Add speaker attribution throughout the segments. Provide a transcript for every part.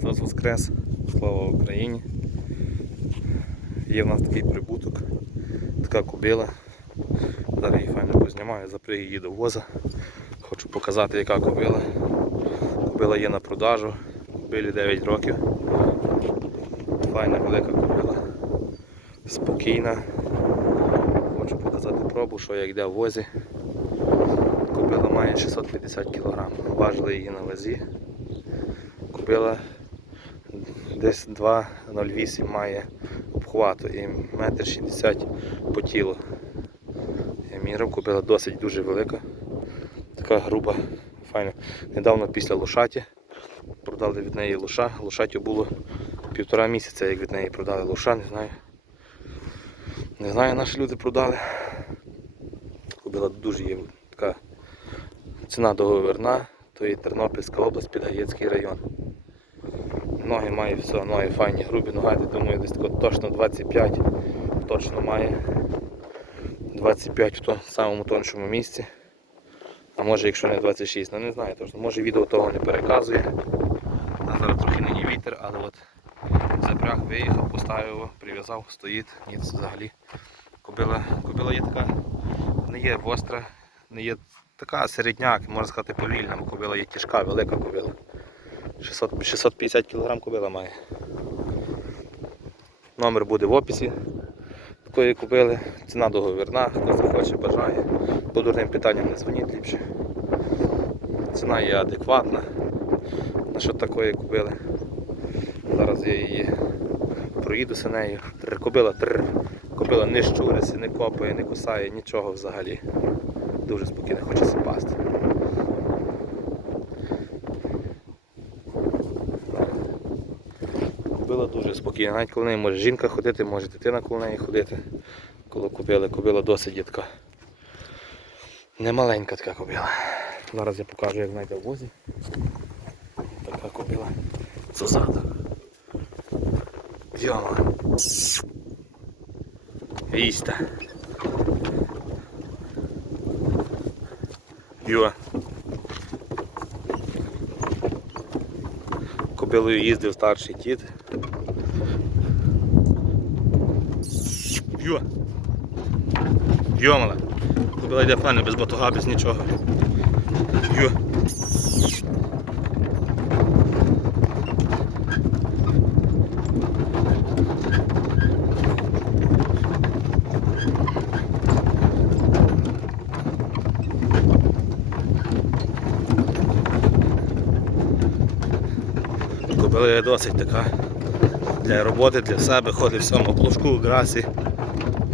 Speaker 1: Христос Воскрес, слава Україні. Є в нас такий прибуток, така кобила. Зараз її файно познімаю, запрягаю її до воза. Хочу показати, яка кобила. Кобила є на продажу, кобилі 9 років. Файна велика кобила. Спокійна. Хочу показати пробу, що як йде в возі. Кобила має 650 кг. Важили її на вазі. Купила десь 2,08 має обхвату і 1,60 м по тілу. Я міряв, купила досить дуже велика. Така груба, файна. Недавно після лошаті продали від неї лоша. Лошаті було півтора місяця, як від неї продали лоша, не знаю. Не знаю, наші люди продали. Купила дуже є така ціна договірна, то є Тернопільська область, Підгаєцький район. Ноги має все, ноги файні, грубі ногаті, думаю, десь тако точно 25 точно має. 25 в тому самому тоншому місці. А може якщо не 26, ну не знаю точно. Може відео того не переказує. А зараз трохи нині вітер, але от запряг виїхав, поставив прив'язав, стоїть, ніц взагалі. Кобила, кобила є така, не є гостра, не є така середняк, можна сказати, повільна, бо кобила є тяжка, велика кобила. 600, 650 кг кобила має. Номер буде в описі. Такої купили. Ціна договірна, хто захоче, бажає. По дурним питанням не дзвоніть ліпше. Ціна є адекватна. На що такої купили. Зараз я її проїдуся нею. Трр, кобила трр. Кобила не щуриться, не копає, не кусає, нічого взагалі. Дуже спокійно хоче пасти. Кобила дуже спокійна. Навіть коли в неї може жінка ходити, може дитина коло неї ходити. Коли купили, кобила досить така. Немаленька така кобила. Зараз я покажу, як знайде в возі. Така кобила. Зозада. Йома. Віста. Йо. Кобилою їздив старший дід. Йо. Йомала. Кобила йде файно, без батога, без нічого. Йо. Кобила досить така для роботи, для себе, ходить в всьому плужку, грасі,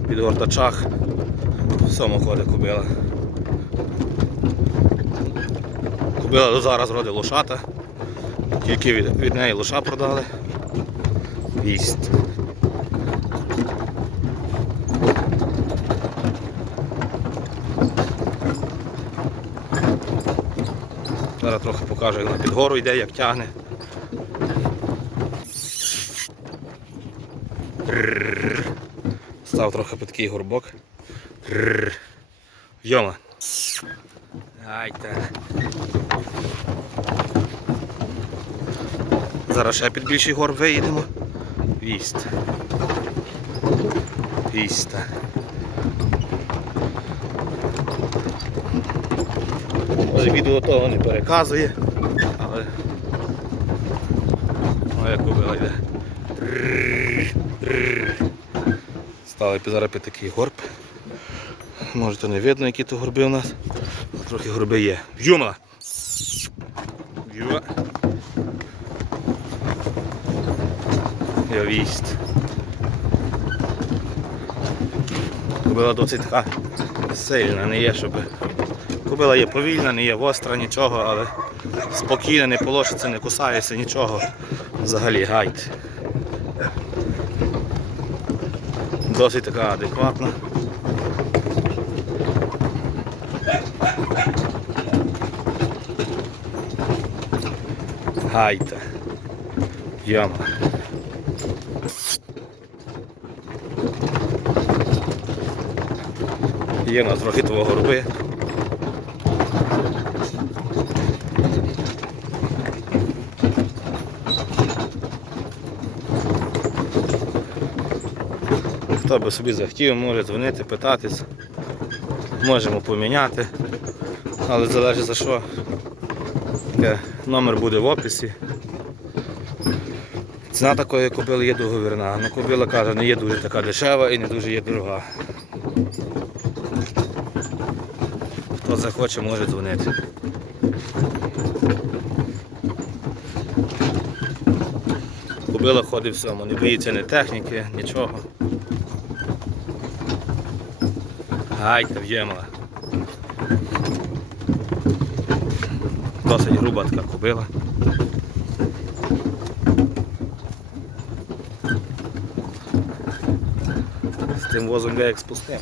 Speaker 1: під гортачах. Всьому ходить кобила. Кобила до зараз родить лошата. Тільки від, від неї лоша продали. Вість. Зараз трохи покажу, як вона під гору йде, як тягне. Став трохи під такий горбок. Йома. Айта. Зараз ще під більший гор виїдемо. Вість. Віста. Відео того не переказує, але моя кобила йде. Стали зараз такий горб. Може то не видно, які то горби у нас. Трохи горби є. Юма! Юма! Я вість. Кобила досить така сильна, не є, щоб. Кобила є повільна, не є гостра, нічого, але спокійна, не полошиться, не кусається, нічого. Взагалі гайд. Досить така адекватна. Гайта. Яма. Є нас трохи твого горби. Хто би собі захотів, може дзвонити, питатись. Можемо поміняти. Але залежить за що. Номер буде в описі. Ціна такої кобили є договірна. Ну, кобила каже, не є дуже така дешева і не дуже є дорога. Хто захоче, може дзвонити. Кобила ходить всьому, не боїться ні техніки, нічого. Гайка в'ємала. Досить груба така кобила. З тим возом я як з пустим.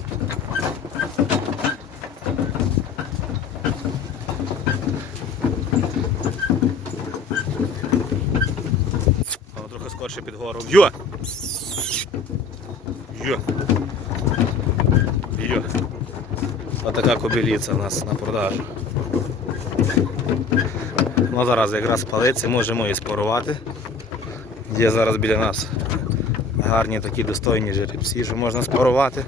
Speaker 1: Трохи скорше під гору. Йо! Йо! Отака кобиліця у нас на продажу. Ну, зараз якраз палиці можемо і спорувати. Є зараз біля нас гарні такі достойні жеребці, що можна спарувати.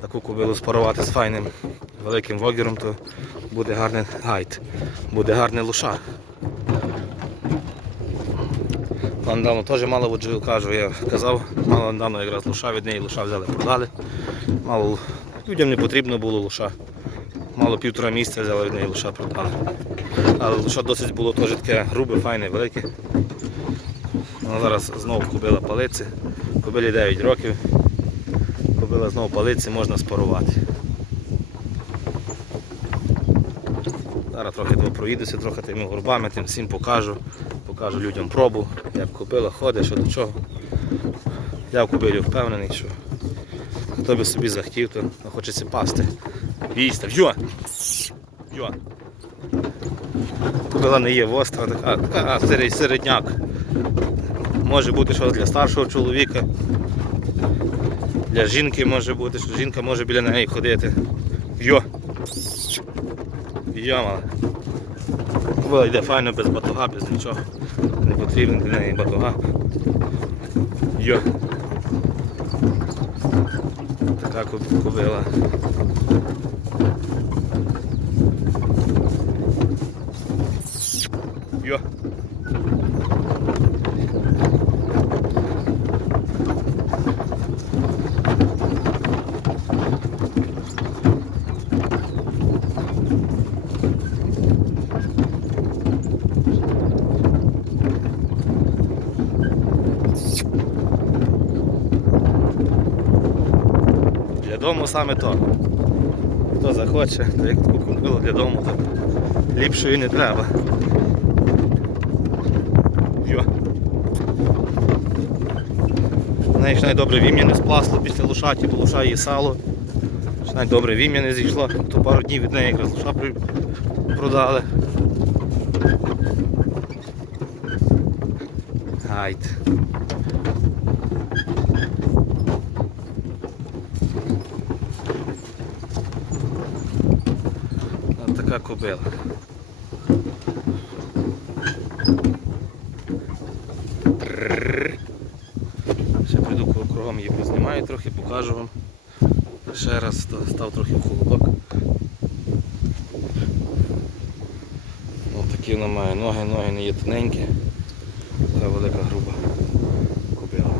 Speaker 1: Таку кобилу спарувати з файним великим вогером, то буде гарний гайд, буде гарний лошар. Недавно теж мало воджу, кажу, я казав, мало недавно якраз лоша від неї лоша взяли, продали. Мало людям не потрібно було лоша. Мало півтора місяця взяли від неї лоша продали. Але лоша досить було теж таке грубе, файне, велике. Вона зараз знову купила палиці. Кобилі 9 років. Кобила знову палиці, можна спарувати. Зараз трохи проїдуся, трохи тими горбами, тим всім покажу. Покажу людям пробу, як кобила ходить, що до чого. Я в кобилі впевнений, що хто би собі захотів, то хочеться пасти. Їсти. Йо! Йо! Кобила не є востра, така, така серед- середняк. Може бути що для старшого чоловіка, для жінки може бути, що жінка може біля неї ходити. Йо! Йо, мала. Йде файно без батога, без нічого. Не потрібен для неї батога. Йо! Така кобила. Йо! Для дому саме то. Хто захоче, то як таку купило для дому, то ліпшої не треба. Йо. Неї ж найдобре вім'я не спласло після лошаті, бо лоша її сало. Найдобре вім'я не зійшло, то пару днів від неї якраз при- продали. Гайд. Ось така кобила. Ще прийду круг- кругом її познімаю трохи, покажу вам. Ще раз став трохи в холодок. Ось такі вона має ноги, ноги не є тоненькі. Така велика груба кобила.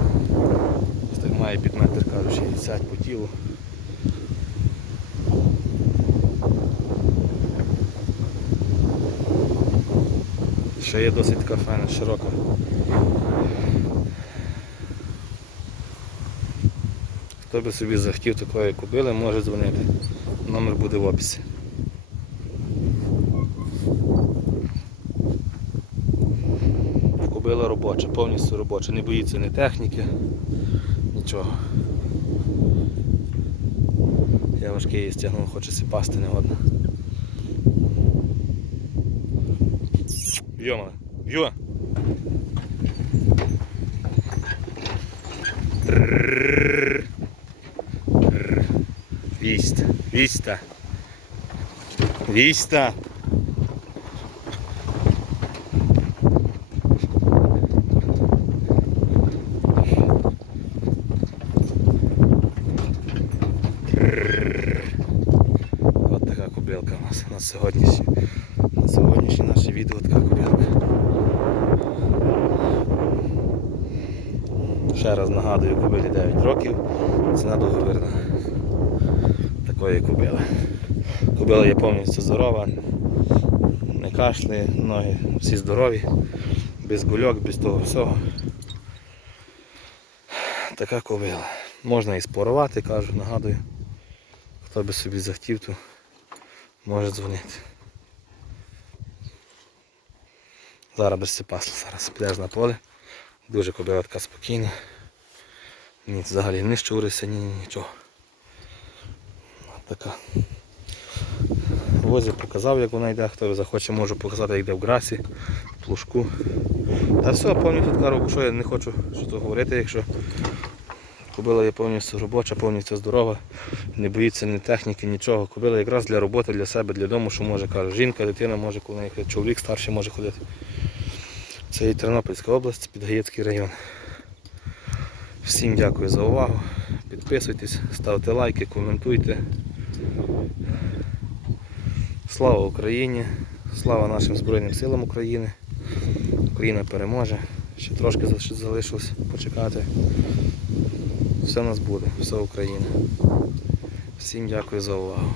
Speaker 1: Ось так має під метр, кажу, 60 по тілу. Ще є досить така файна, широка. Хто би собі захотів такої купили, може дзвонити. Номер буде в описі. Кобила робоча, повністю робоча, не боїться ні техніки, нічого. Я важкий її стягнув, хоче сипасти не Йома. Йо. Виста. Виста. Виста. Вот така кубелка у нас на сьогодні. Ще раз нагадую, кобилі 9 років, ціна договірна такої кобили. Кобила є повністю здорова, не кашляє, ноги всі здорові, без гульок, без того всього. Така кобила. Можна і спорувати, кажу, нагадую. Хто би собі захотів, то може дзвонити. Зараз без пасло, зараз підеш на поле. Дуже кобила така спокійна. Ні, взагалі не щурися, ні, ні нічого. Така. Возі показав, як вона йде, хто захоче, можу показати, як йде в грасі, в плужку. Та все, повністю така робоча, що я не хочу що то говорити, якщо кобила є повністю робоча, повністю здорова, не боїться ні техніки, нічого. Кобила якраз для роботи, для себе, для дому, що може каже, жінка, дитина може, коли чоловік старший може ходити. Це і Тернопільська область, Підгаєцький район. Всім дякую за увагу. Підписуйтесь, ставте лайки, коментуйте. Слава Україні! Слава нашим Збройним силам України! Україна переможе. Ще трошки залишилось почекати. Все в нас буде, все Україна. Всім дякую за увагу.